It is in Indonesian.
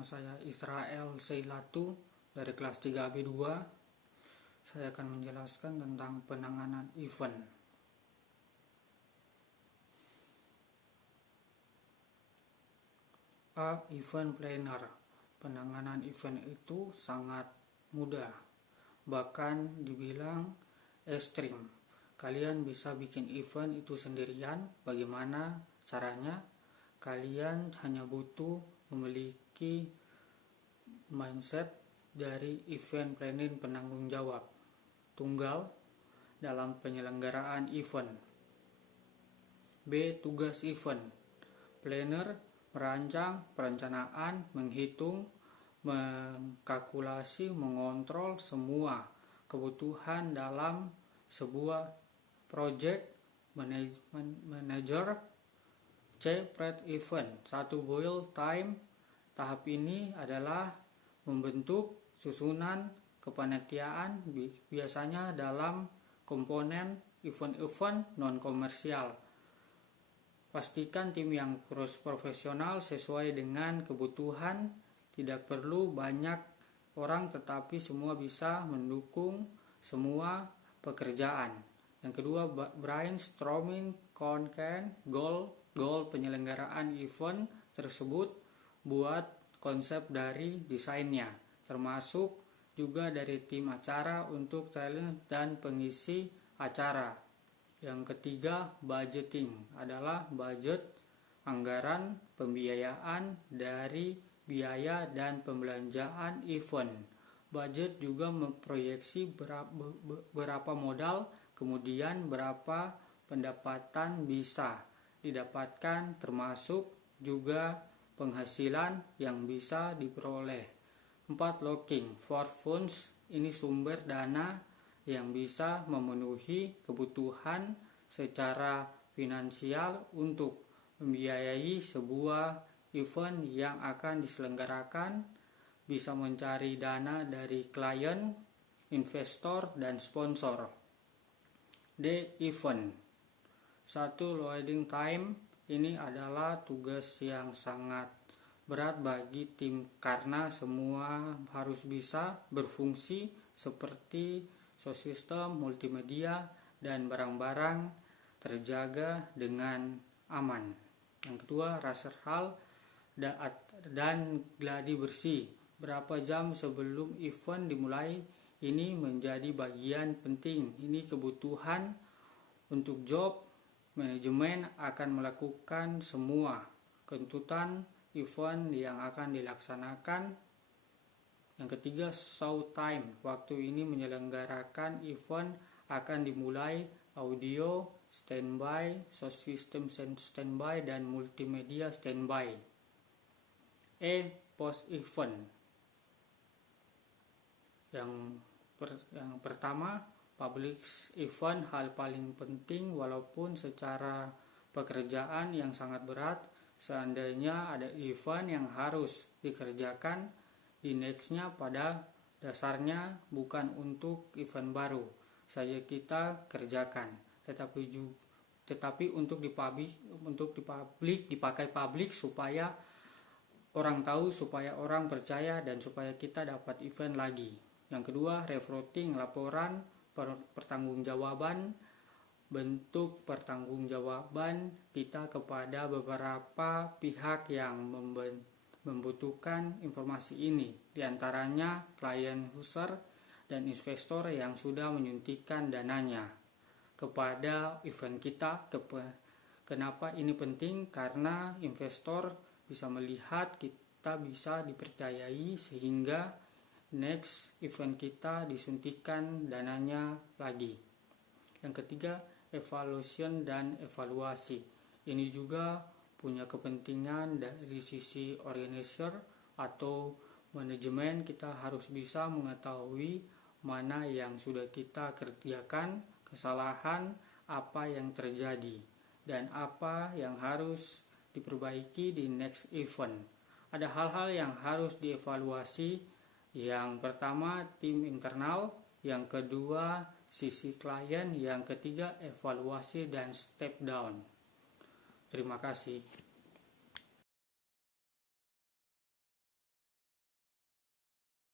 Nama saya Israel Seilatu dari kelas 3B2. Saya akan menjelaskan tentang penanganan event. Event planner. Penanganan event itu sangat mudah, bahkan dibilang ekstrim. Kalian bisa bikin event itu sendirian. Bagaimana caranya? Kalian hanya butuh memiliki mindset dari event planning penanggung jawab tunggal dalam penyelenggaraan event. B. Tugas event planner: merancang, perencanaan, menghitung, mengkalkulasi, mengontrol semua kebutuhan dalam sebuah project. Manager. C. Prep event 1. Build time. Tahap ini adalah membentuk susunan kepanitiaan biasanya dalam komponen event-event non-komersial. Pastikan tim yang profesional sesuai dengan kebutuhan. Tidak perlu banyak orang, tetapi semua bisa mendukung semua pekerjaan. Yang kedua, brainstorming content goal penyelenggaraan event tersebut. Buat konsep dari desainnya, termasuk juga dari tim acara untuk talent dan pengisi acara. Yang ketiga, budgeting adalah budget, anggaran pembiayaan dari biaya dan pembelanjaan event. Budget juga memproyeksi berapa modal, kemudian berapa pendapatan bisa didapatkan, termasuk juga penghasilan yang bisa diperoleh. 4. Locking for funds. Ini sumber dana yang bisa memenuhi kebutuhan secara finansial untuk membiayai sebuah event yang akan diselenggarakan. Bisa mencari dana dari klien, investor, dan sponsor. D. Event 1. Loading time. Ini adalah tugas yang sangat berat bagi tim karena semua harus bisa berfungsi seperti sistem multimedia dan barang-barang terjaga dengan aman. Yang kedua, raser hal dan gladi bersih. Berapa jam sebelum event dimulai? Ini menjadi bagian penting. Ini kebutuhan untuk job manajemen akan melakukan semua kentutan event yang akan dilaksanakan. Yang ketiga, show time. Waktu ini menyelenggarakan event akan dimulai audio standby, sound system standby, dan multimedia standby. E. Post event. Yang pertama, public event hal paling penting, walaupun secara pekerjaan yang sangat berat. Seandainya ada event yang harus dikerjakan di nextnya, pada dasarnya bukan untuk event baru saja kita kerjakan, tetapi untuk dipakai publik supaya orang tahu, supaya orang percaya, dan supaya kita dapat event lagi. Yang kedua, reporting laporan pertanggungjawaban. Bentuk pertanggungjawaban kita kepada beberapa pihak yang membutuhkan informasi ini, diantaranya klien, user, dan investor yang sudah menyuntikkan dananya kepada event kita. Kenapa ini penting? Karena investor bisa melihat kita bisa dipercayai sehingga next event kita disuntikan dananya lagi. Yang ketiga, evaluation dan evaluasi. Ini juga punya kepentingan dari sisi organizer atau manajemen. Kita harus bisa mengetahui mana yang sudah kita kerjakan, kesalahan apa yang terjadi, dan apa yang harus diperbaiki di next event. Ada hal-hal yang harus dievaluasi. Yang pertama, tim internal. Yang kedua, sisi klien. Yang ketiga, evaluasi dan step down. Terima kasih.